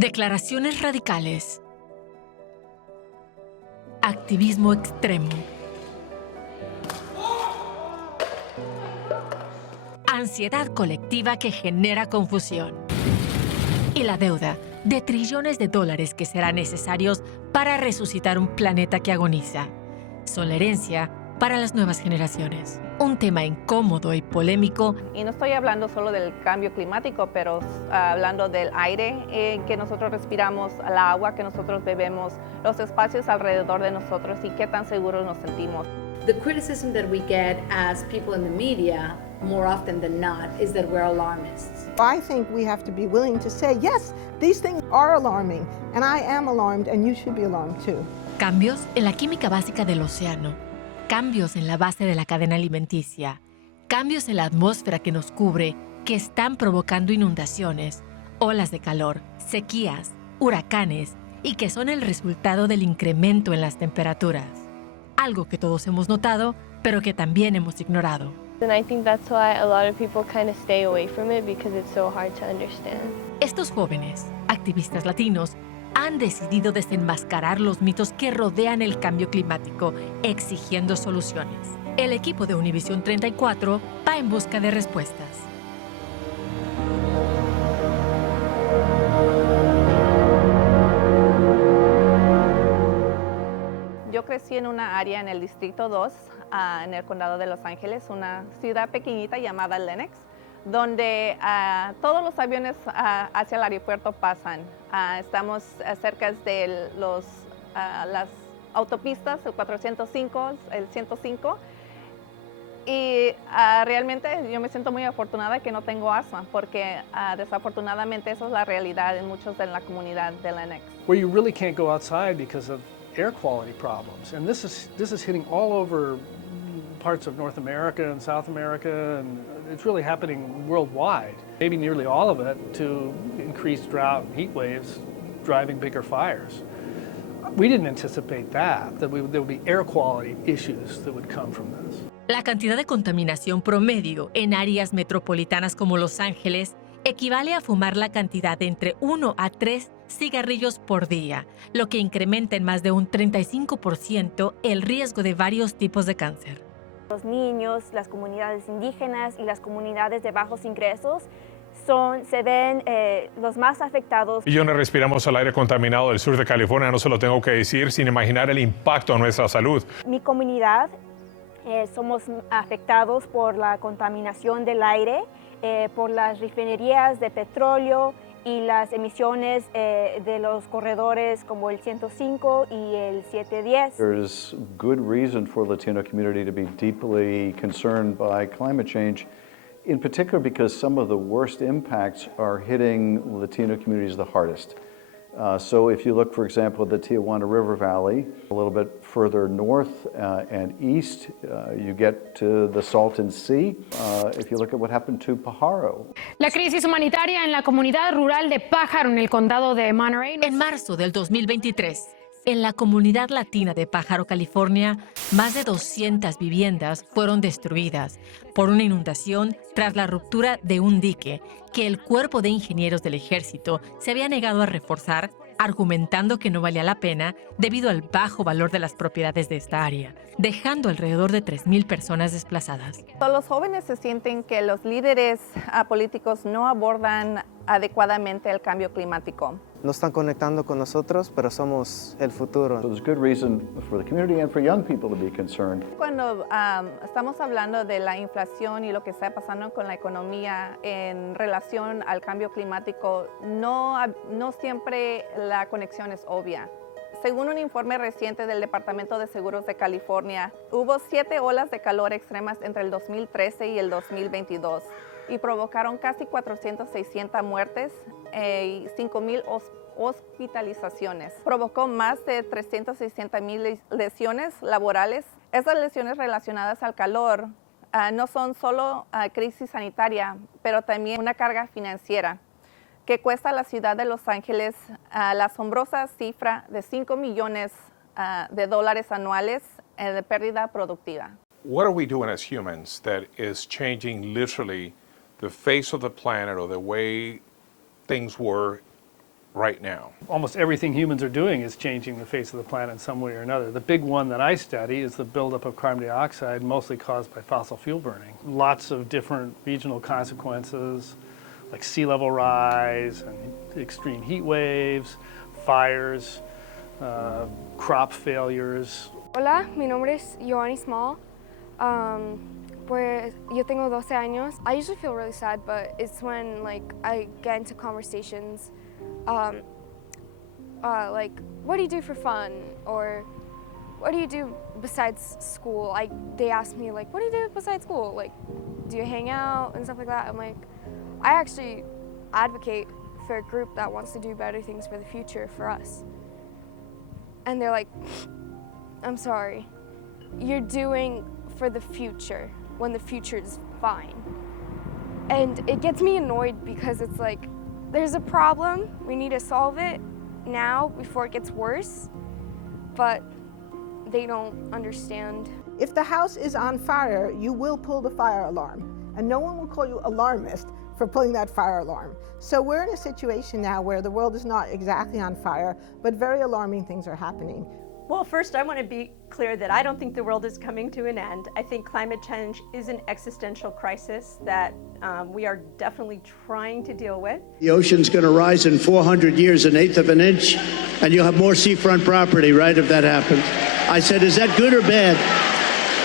Declaraciones radicales. Activismo extremo. Ansiedad colectiva que genera confusión. Y la deuda de trillones de dólares que serán necesarios para resucitar un planeta que agoniza. Son la herencia para las nuevas generaciones. Un tema incómodo y polémico. Y no estoy hablando solo del cambio climático, pero hablando del aire que nosotros respiramos, el agua que nosotros bebemos, los espacios alrededor de nosotros y qué tan seguros nos sentimos. The criticism that we get as people in the media, more often than not, is that we're alarmists. I think we have to be willing to say, yes, these things are alarming, and I am alarmed, and you should be alarmed too. Cambios en la química básica del océano. Cambios en la base de la cadena alimenticia. Cambios en la atmósfera que nos cubre, que están provocando inundaciones, olas de calor, sequías, huracanes, y que son el resultado del incremento en las temperaturas. Algo que todos hemos notado, pero que también hemos ignorado. And I think that's why a lot of people kind of stay away from it because it's so hard to understand. Estos jóvenes, activistas latinos, han decidido desenmascarar los mitos que rodean el cambio climático, exigiendo soluciones. El equipo de Univisión 34 va en busca de respuestas. Yo crecí en una área en el Distrito 2, en el condado de Los Ángeles, una ciudad pequeñita llamada Lenox, donde todos los aviones hacia el aeropuerto pasan. Estamos cerca de las autopistas, el 405, el 105, y realmente yo me siento muy afortunada que no tengo asma, porque desafortunadamente esa es la realidad en muchos de la comunidad de Lenox. Where you really can't go outside because of air quality problems, and this is hitting all over parts of North America and South America, and it's really happening worldwide. Maybe nearly all of it to increased drought and heat waves driving bigger fires. We didn't anticipate that there would be air quality issues that would come from this. La cantidad de contaminación promedio en áreas metropolitanas como Los Ángeles equivale a fumar la cantidad de entre 1 a 3 cigarrillos por día, lo que incrementa en más de un 35% el riesgo de varios tipos de cáncer. Los niños, las comunidades indígenas y las comunidades de bajos ingresos se ven los más afectados. Millones respiramos el aire contaminado del sur de California, no se lo tengo que decir sin imaginar el impacto a nuestra salud. Mi comunidad somos afectados por la contaminación del aire, por las refinerías de petróleo y las emisiones de los corredores como el 105 y el 710. There's good reason for the Latino community to be deeply concerned by climate change, in particular because some of the worst impacts are hitting Latino communities the hardest. So if you look, for example, at the Tijuana River Valley, a little bit further north and east, you get to the Salton Sea. If you look at what happened to Pajaro. La crisis humanitaria en la comunidad rural de Pájaro, en el condado de Monterey. En marzo del 2023, en la comunidad latina de Pájaro, California, más de 200 viviendas fueron destruidas por una inundación tras la ruptura de un dique que el Cuerpo de Ingenieros del Ejército se había negado a reforzar, argumentando que no valía la pena debido al bajo valor de las propiedades de esta área, dejando alrededor de 3,000 personas desplazadas. Los jóvenes se sienten que los líderes políticos no abordan adecuadamente el cambio climático. No están conectando con nosotros, pero somos el futuro. So there's good reason for the community and for young people to be concerned. Cuando estamos hablando de la inflación y lo que está pasando con la economía en relación al cambio climático, no siempre la conexión es obvia. Según un informe reciente del Departamento de Seguros de California, hubo 7 olas de calor extremas entre el 2013 y el 2022 y provocaron casi 600 muertes y 5,000 hospitalizaciones. Provocó más de 360,000 lesiones laborales. Esas lesiones relacionadas al calor no son solo crisis sanitaria, pero también una carga financiera que cuesta a la ciudad de Los Ángeles la asombrosa cifra de $5 millones de dólares anuales de pérdida productiva. What are we doing as humans that is changing literally the face of the planet or the way things were right now? Almost everything humans are doing is changing the face of the planet in some way or another. The big one that I study is the buildup of carbon dioxide, mostly caused by fossil fuel burning. Lots of different regional consequences, like sea level rise and extreme heat waves, fires, crop failures. Hola, mi nombre es Joanny Small. Pues yo tengo 12 años. I usually feel really sad, but it's when I get into conversations like, what do you do for fun? Or what do you do besides school? They ask me, like, what do you do besides school? Like, do you hang out and stuff like that? I'm like, I actually advocate for a group that wants to do better things for the future for us. And they're like, I'm sorry, you're doing for the future when the future is fine. And it gets me annoyed because it's like, there's a problem, we need to solve it now before it gets worse, but they don't understand. If the house is on fire, you will pull the fire alarm, and no one will call you alarmist for pulling that fire alarm. So we're in a situation now where the world is not exactly on fire, but very alarming things are happening. Well, first I want to be clear that I don't think the world is coming to an end. I think climate change is an existential crisis that we are definitely trying to deal with. The ocean's going to rise in 400 years, 1/8 of an inch, and you'll have more seafront property, right, if that happens. I said, is that good or bad?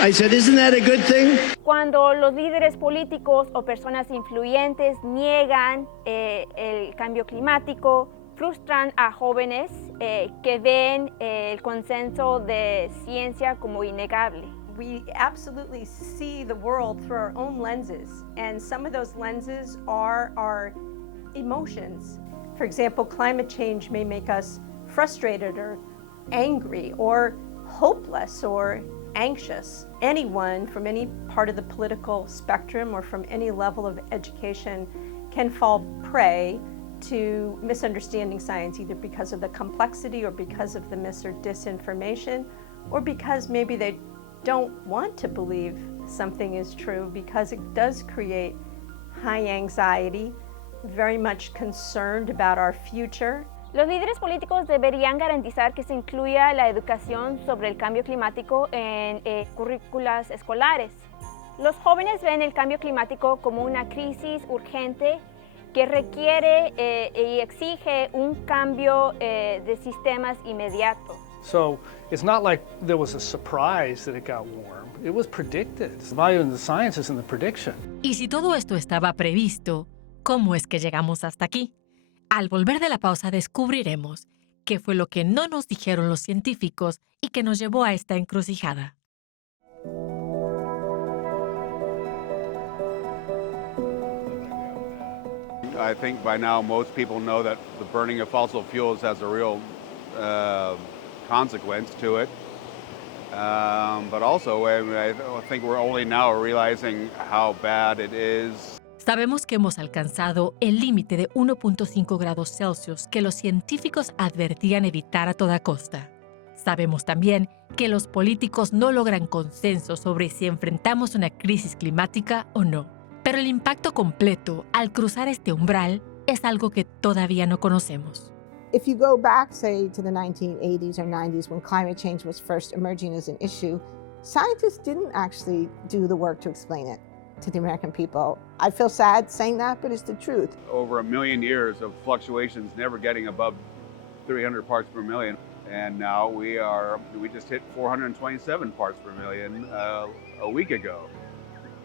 I said, isn't that a good thing? Cuando los líderes políticos o personas influyentes niegan el cambio climático, frustran a jóvenes que ven el consenso de ciencia como innegable. We absolutely see the world through our own lenses, and some of those lenses are our emotions. For example, climate change may make us frustrated or angry or hopeless or anxious. Anyone from any part of the political spectrum or from any level of education can fall prey to misunderstanding science, either because of the complexity or because of the mis or disinformation, or because maybe they don't want to believe something is true because it does create high anxiety, very much concerned about our future. Los líderes políticos deberían garantizar que se incluya la educación sobre el cambio climático en currículas escolares. Los jóvenes ven el cambio climático como una crisis urgente que requiere y exige un cambio de sistemas inmediato. So it's not like there was a surprise that it got warm. It was predicted. The value in the science is in the prediction. Y si todo esto estaba previsto, ¿cómo es que llegamos hasta aquí? Al volver de la pausa descubriremos qué fue lo que no nos dijeron los científicos y que nos llevó a esta encrucijada. I think by now most people know that the burning of fossil fuels has a real consequence to it. But also, I think we're only now realizing how bad it is. Sabemos que hemos alcanzado el límite de 1.5 grados Celsius que los científicos advertían evitar a toda costa. Sabemos también que los políticos no logran consenso sobre si enfrentamos una crisis climática o no. Pero el impacto completo al cruzar este umbral es algo que todavía no conocemos. If you go back, say, to the 1980s or 90s when climate change was first emerging as an issue, scientists didn't actually do the work to explain it to the American people. I feel sad saying that, but it's the truth. Over 1 million years of fluctuations never getting above 300 parts per million. And now we just hit 427 parts per million a week ago.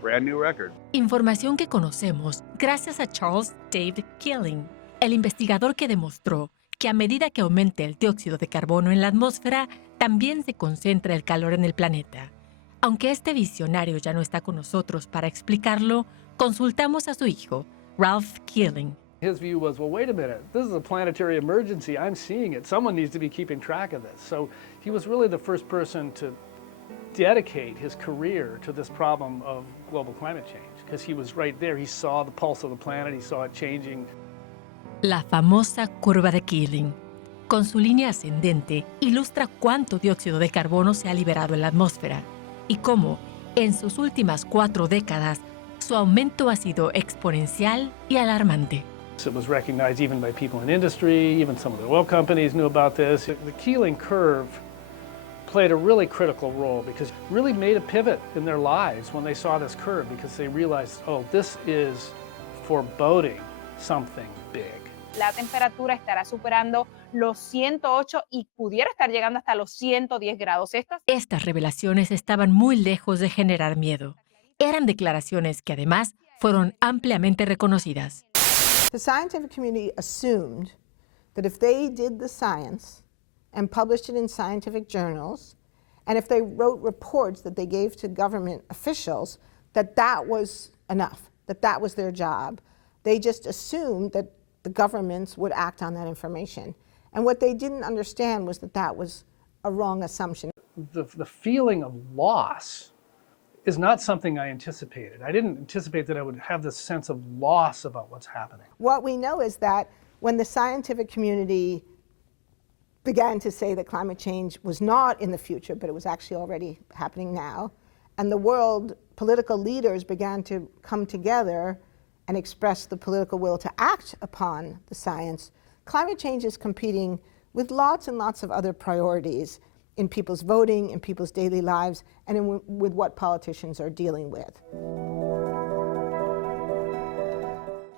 Brand new record. Información que conocemos gracias a Charles David Keeling, el investigador que demostró que a medida que aumente el dióxido de carbono en la atmósfera, también se concentra el calor en el planeta. Aunque este visionario ya no está con nosotros para explicarlo, consultamos a su hijo, Ralph Keeling. His view was, well, wait a minute, this is a planetary emergency. I'm seeing it. Someone needs to be keeping track of this. So he was really the first person to dedicate his career to this problem of global climate change, because he was right there. He saw the pulse of the planet. He saw it changing. La famosa curva de Keeling. Con su línea ascendente, ilustra cuánto dióxido de carbono se ha liberado en la atmósfera y cómo, en sus últimas 4 décadas, su aumento ha sido exponencial y alarmante. It was recognized even by people in industry, even some of the oil companies knew about this. The Keeling curve played a really critical role because it really made a pivot in their lives when they saw this curve, because they realized, oh, this is foreboding something big. La temperatura estará superando los 108 y pudiera estar llegando hasta los 110 grados. Estas revelaciones estaban muy lejos de generar miedo. Eran declaraciones que además fueron ampliamente reconocidas. The scientific community assumed that if they did the science and published it in scientific journals, and if they wrote reports that they gave to government officials, that that was enough, that that was their job. They just assumed that the governments would act on that information. And what they didn't understand was that that was a wrong assumption. The feeling of loss is not something I anticipated. I didn't anticipate that I would have this sense of loss about what's happening. What we know is that when the scientific community began to say that climate change was not in the future, but it was actually already happening now, and the world political leaders began to come together and express the political will to act upon the science, climate change is competing with lots and lots of other priorities in people's voting, in people's daily lives, and with what politicians are dealing with.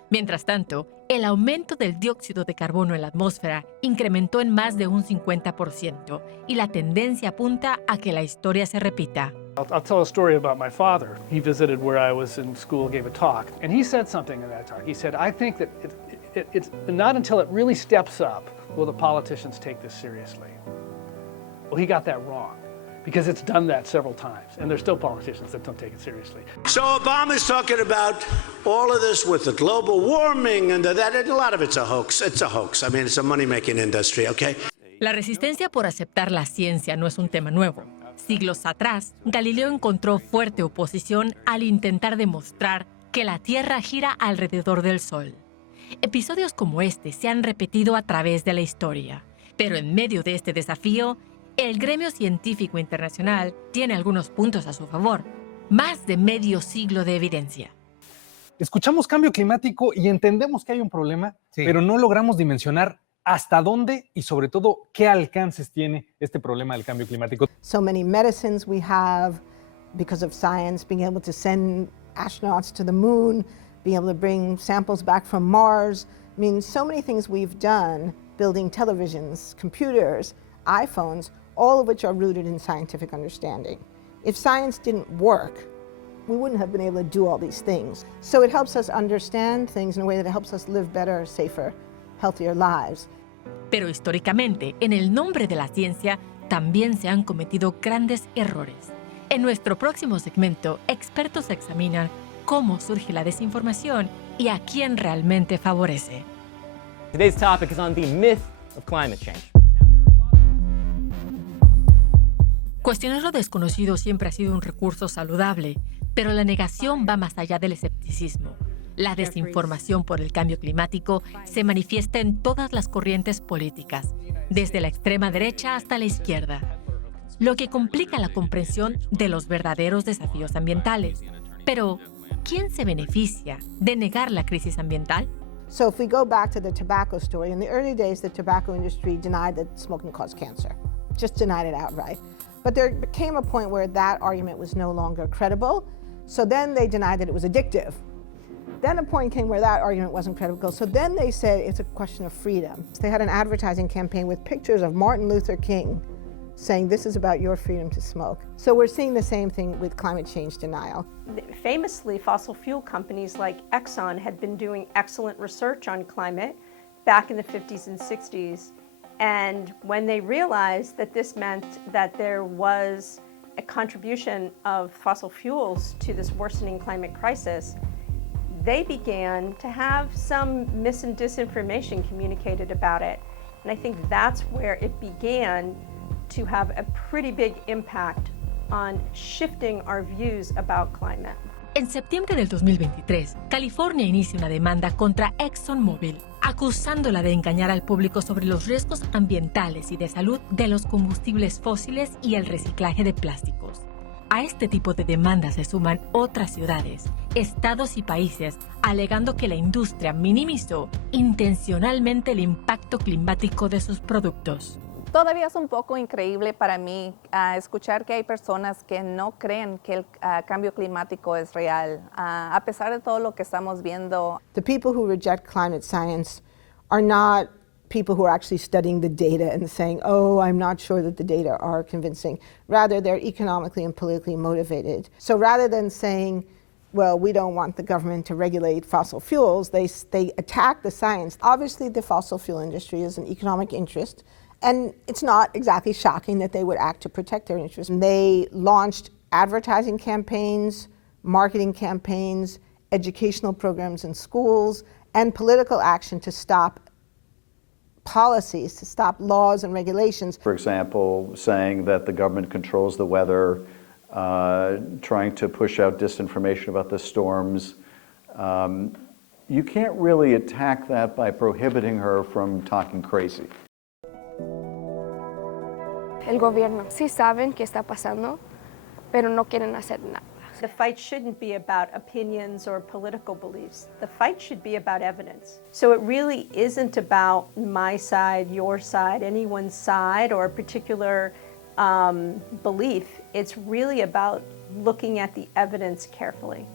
Mientras tanto, el aumento del dióxido de carbono en la atmósfera incrementó en más de un 50% y la tendencia apunta a que la historia se repita. I'll tell a story about my father. He visited where I was in school, gave a talk, and he said something in that talk. He said, I think that it's not until it really steps up will the politicians take this seriously. Well, he got that wrong, because it's done that several times, and there's still politicians that don't take it seriously. So Obama's talking about all of this with the global warming and that, and a lot of it's a hoax. It's a hoax. I mean, it's a money-making industry, okay? La resistencia por aceptar la ciencia no es un tema nuevo. Siglos atrás, Galileo encontró fuerte oposición al intentar demostrar que la Tierra gira alrededor del Sol. Episodios como este se han repetido a través de la historia, pero en medio de este desafío, el gremio científico internacional tiene algunos puntos a su favor. Más de medio siglo de evidencia. Escuchamos cambio climático y entendemos que hay un problema, pero no logramos dimensionar hasta dónde y sobre todo qué alcances tiene este problema del cambio climático. So many medicines we have because of science, being able to send astronauts to the moon, being able to bring samples back from Mars. I mean, so many things we've done, building televisions, computers, iPhones, all of which are rooted in scientific understanding. If science didn't work, we wouldn't have been able to do all these things. So it helps us understand things in a way that helps us live better, safer, healthier lives. Pero históricamente, en el nombre de la ciencia, también se han cometido grandes errores. En nuestro próximo segmento, expertos examinan cómo surge la desinformación y a quién realmente favorece. Today's topic is on the myth of climate change. Cuestionar lo desconocido siempre ha sido un recurso saludable, pero la negación va más allá del escepticismo. La desinformación por el cambio climático se manifiesta en todas las corrientes políticas, desde la extrema derecha hasta la izquierda, lo que complica la comprensión de los verdaderos desafíos ambientales. Pero, ¿quién se beneficia de negar la crisis ambiental? So if we go back to the tobacco story, in the early days, the tobacco industry denied that smoking caused cancer, just denied it outright. But there came a point where that argument was no longer credible, so then they denied that it was addictive. Then a point came where that argument wasn't credible, so then they said it's a question of freedom. They had an advertising campaign with pictures of Martin Luther King saying this is about your freedom to smoke. So we're seeing the same thing with climate change denial. Famously, fossil fuel companies like Exxon had been doing excellent research on climate back in the 50s and 60s. And when they realized that this meant that there was a contribution of fossil fuels to this worsening climate crisis, they began to have some mis and disinformation communicated about it. And I think that's where it began to have a pretty big impact on shifting our views about climate. En septiembre del 2023, California inicia una demanda contra ExxonMobil, acusándola de engañar al público sobre los riesgos ambientales y de salud de los combustibles fósiles y el reciclaje de plásticos. A este tipo de demandas se suman otras ciudades, estados y países, alegando que la industria minimizó intencionalmente el impacto climático de sus productos. Todavía es un poco increíble para mí escuchar que hay personas que no creen que el cambio climático es real, a pesar de todo lo que estamos viendo. The people who reject climate science are not people who are actually studying the data and saying, oh, I'm not sure that the data are convincing. Rather, they're economically and politically motivated. So rather than saying, well, we don't want the government to regulate fossil fuels, they attack the science. Obviously, the fossil fuel industry is an economic interest. And it's not exactly shocking that they would act to protect their interests. They launched advertising campaigns, marketing campaigns, educational programs in schools, and political action to stop policies, to stop laws and regulations. For example, saying that the government controls the weather, trying to push out disinformation about the storms. You can't really attack that by prohibiting her from talking crazy. El gobierno sí saben qué está pasando, pero no quieren hacer nada. The fight shouldn't be about opinions or political beliefs. The fight should be about evidence. So it really isn't about my side, your side, anyone's side, or a particular belief. It's really about looking at the evidence carefully.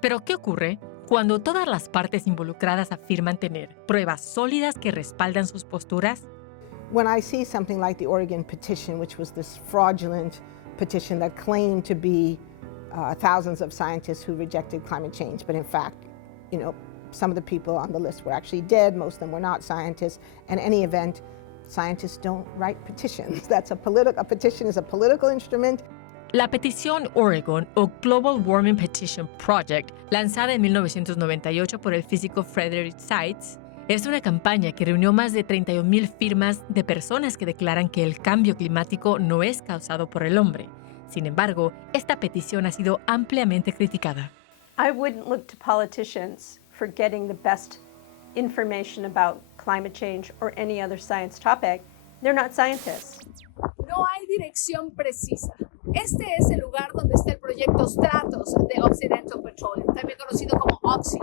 Pero ¿qué ocurre cuando todas las partes involucradas afirman tener pruebas sólidas que respaldan sus posturas? When I see something like the Oregon petition, which was this fraudulent petition that claimed to be thousands of scientists who rejected climate change, but in fact, you know, some of the people on the list were actually dead, most of them were not scientists. In any event, scientists don't write petitions. A petition is a political instrument. La petición Oregon o Global Warming Petition Project, lanzada en 1998 por el físico Frederick Seitz, es una campaña que reunió más de 31,000 firmas de personas que declaran que el cambio climático no es causado por el hombre. Sin embargo, esta petición ha sido ampliamente criticada. I wouldn't look to politicians for getting the best information about climate change or any other science topic. They're not scientists. No hay dirección precisa. Este es el lugar donde está el proyecto Stratos de Occidental Petroleum, también conocido como Oxy.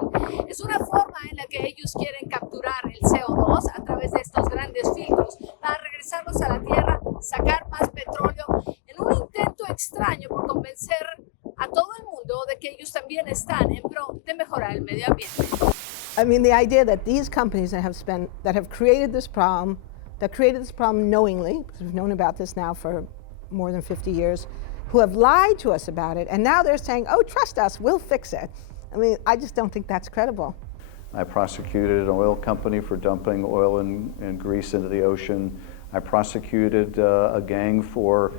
Es una forma en la que ellos quieren capturar el CO2 a través de estos grandes filtros para regresarlos a la Tierra, sacar más petróleo, en un intento extraño por convencer a todo el mundo de que ellos también están en pro de mejorar el medio ambiente. I mean, the idea that these companies that have created this problem knowingly, because we've known about this now for more than 50 years, who have lied to us about it, and now they're saying, oh, trust us, we'll fix it. I mean, I just don't think that's credible. I prosecuted an oil company for dumping oil and grease into the ocean. I prosecuted a gang for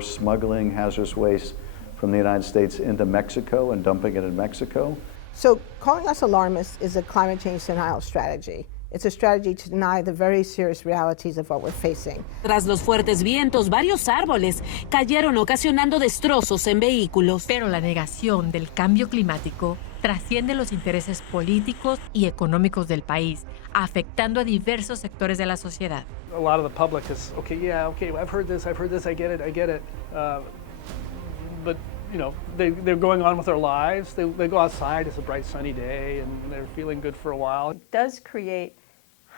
smuggling hazardous waste from the United States into Mexico and dumping it in Mexico. So calling us alarmists is a climate change denial strategy. It's a strategy to deny the very serious realities of what we're facing. Tras los fuertes vientos, varios árboles cayeron ocasionando destrozos en vehículos. Pero la negación del cambio climático trasciende los intereses políticos y económicos del país, afectando a diversos sectores de la sociedad. A lot of the public is, okay, I've heard this, I get it. But you know, they're going on with their lives. They go outside, it's a bright sunny day, and they're feeling good for a while. It does create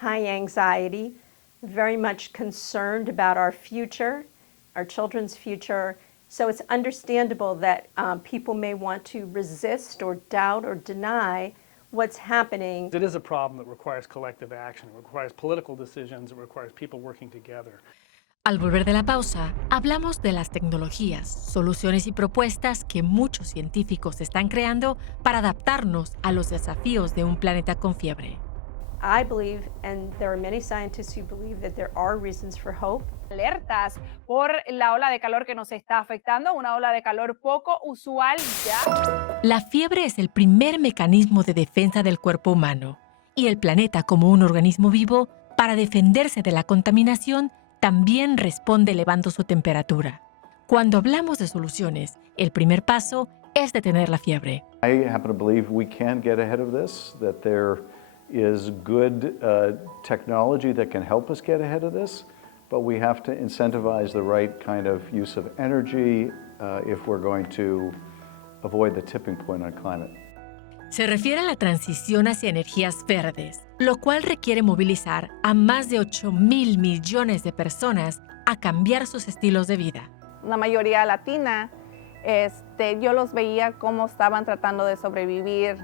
high anxiety, very much concerned about our future, our children's future. So it's understandable that people may want to resist or doubt or deny what's happening. It is a problem that requires collective action. It requires political decisions. It requires people working together. Al volver de la pausa, hablamos de las tecnologías, soluciones y propuestas que muchos científicos están creando para adaptarnos a los desafíos de un planeta con fiebre. I believe, and there are many scientists who believe, that there are reasons for hope. Alertas por la ola de calor que nos está afectando, una ola de calor poco usual ya. La fiebre es el primer mecanismo de defensa del cuerpo humano y el planeta, como un organismo vivo, para defenderse de la contaminación, también responde elevando su temperatura. Cuando hablamos de soluciones, el primer paso es detener la fiebre. I happen to believe we can get ahead of this, that there is good technology that can help us get ahead of this, but we have to incentivize the right kind of use of energy, if we're going to avoid the tipping point on climate. Se refiere a la transición hacia energías verdes, lo cual requiere movilizar a más de 8,000 millones de personas a cambiar sus estilos de vida. La mayoría latina, yo los veía cómo estaban tratando de sobrevivir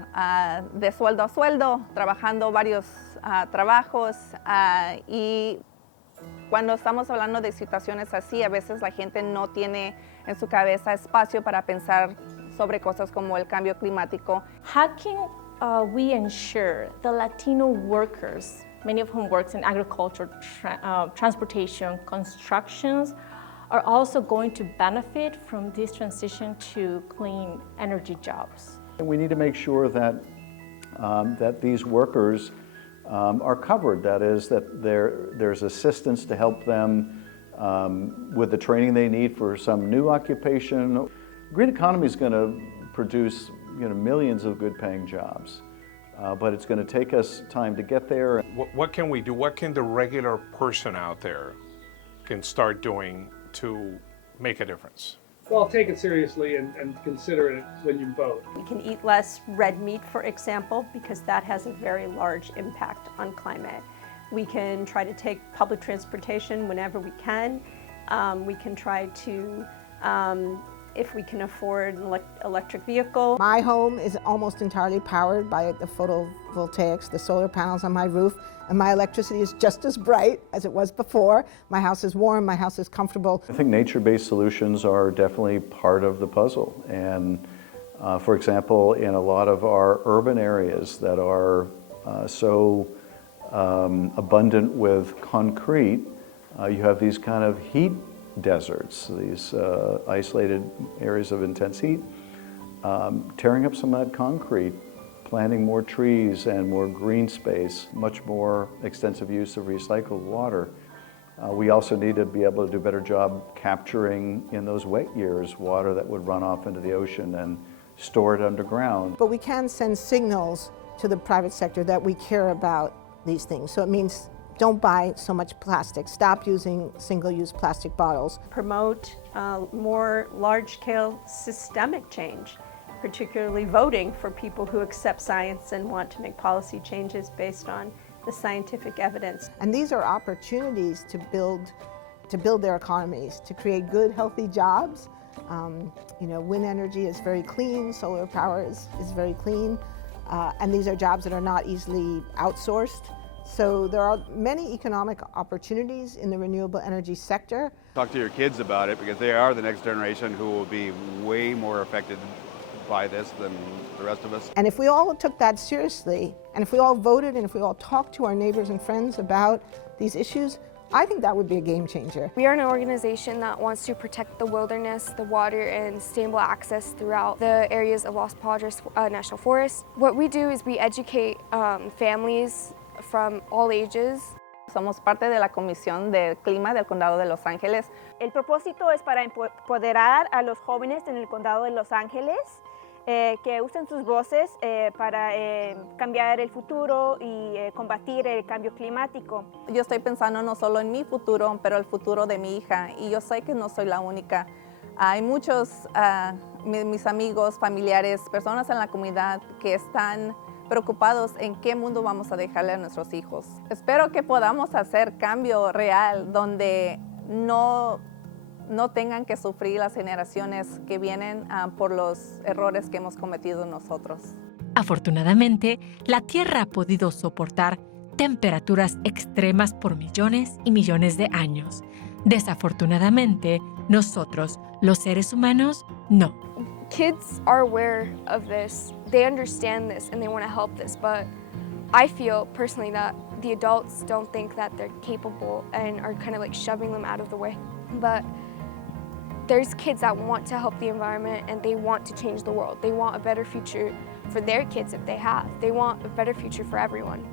de sueldo a sueldo, trabajando varios trabajos y cuando estamos hablando de situaciones así, a veces la gente no tiene en su cabeza espacio para pensar sobre cosas como el cambio climático. How can we ensure the Latino workers, many of whom works in agriculture, transportation, constructions, are also going to benefit from this transition to clean energy jobs? We need to make sure that, that these workers are covered. That is, that there's assistance to help them with the training they need for some new occupation. Green economy is going to produce millions of good-paying jobs, but it's going to take us time to get there. What can we do? What can the regular person out there can start doing to make a difference? Well, take it seriously and consider it when you vote. We can eat less red meat, for example, because that has a very large impact on climate. We can try to take public transportation whenever we can. We can try to, if we can afford an electric vehicle. My home is almost entirely powered by the photovoltaics, the solar panels on my roof, and my electricity is just as bright as it was before. My house is warm, my house is comfortable. I think nature-based solutions are definitely part of the puzzle. And for example, in a lot of our urban areas that are so abundant with concrete, you have these kind of heat deserts, these isolated areas of intense heat. Tearing up some of that concrete, planting more trees and more green space, much more extensive use of recycled water. We also need to be able to do a better job capturing in those wet years water that would run off into the ocean and store it underground. But we can send signals to the private sector that we care about these things. So it means don't buy so much plastic. Stop using single-use plastic bottles. Promote more large-scale systemic change, particularly voting for people who accept science and want to make policy changes based on the scientific evidence. And these are opportunities to build their economies, to create good, healthy jobs. Wind energy is very clean, solar power is very clean, and these are jobs that are not easily outsourced. So there are many economic opportunities in the renewable energy sector. Talk to your kids about it because they are the next generation who will be way more affected by this than the rest of us. And if we all took that seriously, and if we all voted, and if we all talked to our neighbors and friends about these issues, I think that would be a game changer. We are an organization that wants to protect the wilderness, the water, and sustainable access throughout the areas of Los Padres National Forest. What we do is we educate families from all ages. Somos parte de la Comisión del Clima del Condado de Los Ángeles. El propósito es para empoderar a los jóvenes en el Condado de Los Ángeles, que usen sus voces para cambiar el futuro y combatir el cambio climático. Yo estoy pensando no solo en mi futuro, pero el futuro de mi hija, y yo sé que no soy la única. Hay muchos, mis amigos, familiares, personas en la comunidad que están preocupados en qué mundo vamos a dejarle a nuestros hijos. Espero que podamos hacer cambio real donde no tengan que sufrir las generaciones que vienen por los errores que hemos cometido nosotros. Afortunadamente, la Tierra ha podido soportar temperaturas extremas por millones y millones de años. Desafortunadamente, nosotros, los seres humanos, no. Kids are aware of this, they understand this, and they want to help this, but I feel personally that the adults don't think that they're capable and are kind of like shoving them out of the way. But there's kids that want to help the environment and they want to change the world. They want a better future for their kids if they have. They want a better future for everyone.